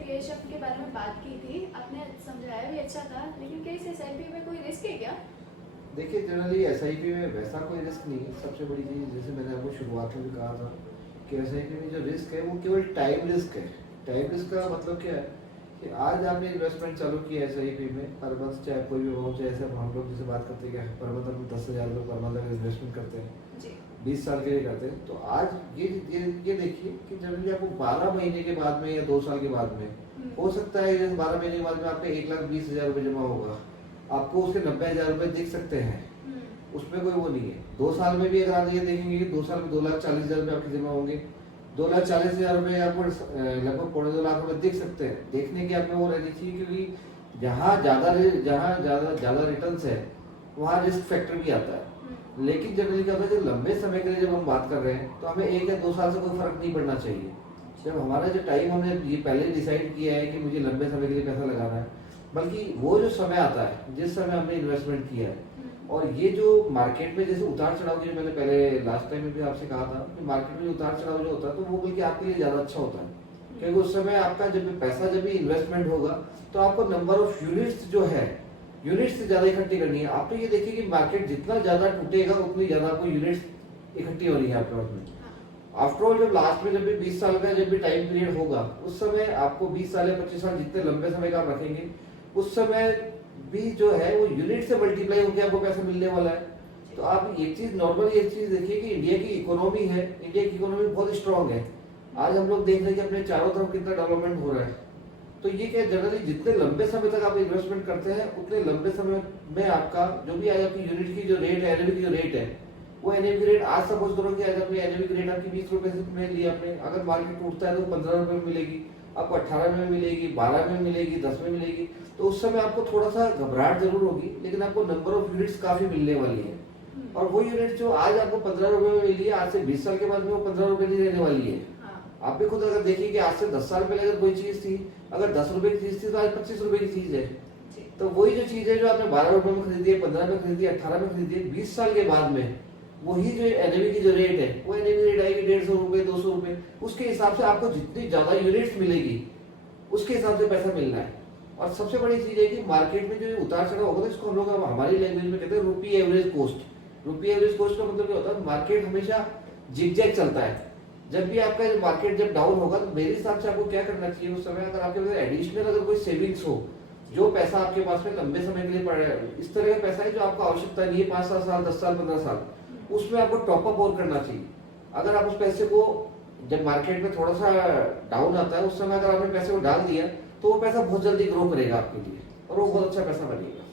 Diversification के बारे में बात की थी, आपने समझाया भी अच्छा था, लेकिन क्या इस एसआईपी में कोई रिस्क है क्या? देखिए जनरली एसआईपी में वैसा कोई रिस्क नहीं है। सबसे बड़ी चीज़ जैसे मैंने आपको शुरुआत में भी कहा था कि एसआईपी में जो रिस्क है वो केवल टाइम रिस्क है। टाइम रिस्क का मतलब क्या है कि आज आपने इन्वेस्टमेंट चालू किया एसआईपी में, हर मंथ चाहे कोई भी अमाउंट, चाहे ऐसे हम लोग जैसे बात करते हैं कि पर मंथ हम 10,000 रुपये पर मंथ अगर इन्वेस्टमेंट करते हैं जी 20 साल के लिए करते हैं, तो आज ये देखिए कि जनरली आपको 12 महीने के बाद में या 2 साल के बाद में हो सकता है जैसे 12 महीने के बाद में आपके 1,20,000 रुपये जमा होगा, आपको उसके 90,000 रुपये दिख सकते हैं, उसमें कोई वो नहीं है। 2 साल में भी अगर आप ये देखेंगे कि 2 साल में 2,40,000 रुपये आपके जमा होंगे, 2,40,000 रुपये आपको लगभग 2.25 लाख रुपये दिख सकते हैं। देखने की आपको वो रहनी चाहिए, क्योंकि जहाँ ज़्यादा रिटर्न्स है वहाँ रिस्क फैक्टर भी आता है। लेकिन जनरली क्या होता है, जब लंबे समय के लिए जब हम बात कर रहे हैं तो हमें 1 या 2 साल से कोई फर्क नहीं पड़ना चाहिए। जब हमारा जो टाइम हमने ये पहले डिसाइड किया है कि मुझे लंबे समय के लिए पैसा लगाना है, बल्कि वो जो समय आता है जिस समय हमने इन्वेस्टमेंट किया है, और ये जो मार्केट में जैसे उतार चढ़ाव, जो मैंने पहले लास्ट टाइम में भी आपसे कहा था कि मार्केट में उतार चढ़ाव जो होता है तो वो बल्कि आपके लिए ज़्यादा अच्छा होता है, क्योंकि उस समय आपका जब पैसा जब भी इन्वेस्टमेंट होगा तो आपको नंबर ऑफ यूनिट्स जो है यूनिट्स से ज़्यादा इकट्ठी करनी है। आप तो ये देखिए कि मार्केट जितना ज़्यादा टूटेगा उतनी ज़्यादा आपको यूनिट्स इकट्ठी होनी है आपके पास में। आफ्टर ऑल जब लास्ट में जब भी 20 साल का जब भी टाइम पीरियड होगा, उस समय आपको 20 साल या 25 साल जितने लंबे समय का आप रखेंगे, उस समय भी जो है वो यूनिट से मल्टीप्लाई होकर आपको पैसा मिलने वाला है। तो आप एक चीज नॉर्मली एक चीज देखिए कि इंडिया की इकोनॉमी है, इंडिया की इकोनॉमी बहुत स्ट्रांग है। आज हम लोग देख रहे हैं कि अपने चारों तरफ कितना डेवलपमेंट हो रहा है। तो ये क्या जनरली जितने लंबे समय तक आप इन्वेस्टमेंट करते हैं उतने लंबे समय में आपका जो भी आज आपकी यूनिट की जो रेट है, एनएवी की जो रेट है, वो एनएवी की रेट आज सपोज करो कि आज अपनी एनएवी की रेट आपकी 20 रुपए से ली आपने, अगर मार्केट टूटता है तो 15 रुपए में मिलेगी, आपको 18 में मिलेगी, 12 में मिलेगी, 10 में मिलेगी, तो उस समय आपको थोड़ा सा घबराहट जरूर होगी, लेकिन आपको नंबर ऑफ यूनिट्स काफी मिलने वाली है। और वो यूनिट जो आज आपको 15 रुपए में मिली है, आज से 20 साल के बाद में वो 15 रुपए नहीं रहने वाली है। आप भी खुद अगर देखिए कि आज से 10 साल पहले अगर कोई चीज थी, अगर 10 रुपए की चीज थी तो आज 25 रुपए की चीज है। तो वही जो चीज है जो आपने 12 रुपए में खरीदी है, 15 में खरीदी है, 18 में खरीदी है, 20 साल के बाद में वही जो एनएवी की जो रेट है वो एनएवी रेट आएगी 150 रुपए, 200 रुपए। उसके हिसाब से आपको जितनी ज्यादा यूनिट्स मिलेगी उसके हिसाब से पैसा मिलना है। और सबसे बड़ी चीज है कि मार्केट में जो उतार चढ़ाव होगा, इसको हम लोग हमारी लैंग्वेज में कहते हैं रुपी एवरेज कोस्ट। रुपी एवरेज कोस्ट का मतलब क्या होता है, मार्केट हमेशा जिगजैग चलता है। जब भी आपका मार्केट जब डाउन होगा तो मेरे हिसाब से आपको क्या करना चाहिए उस समय, अगर आपके पास एडिशनल अगर कोई सेविंग्स हो, जो पैसा आपके पास में लंबे समय के लिए पड़ रहा है, इस तरह का पैसा है जो आपको आवश्यकता नहीं है 5-7 साल, 10 साल, 15 साल, उसमें आपको टॉपअप और करना चाहिए। अगर आप उस पैसे को जब मार्केट में थोड़ा सा डाउन आता है उस समय अगर आपने पैसे को डाल दिया तो वो पैसा बहुत जल्दी ग्रो करेगा आपके लिए और वो बहुत अच्छा पैसा बनेगा।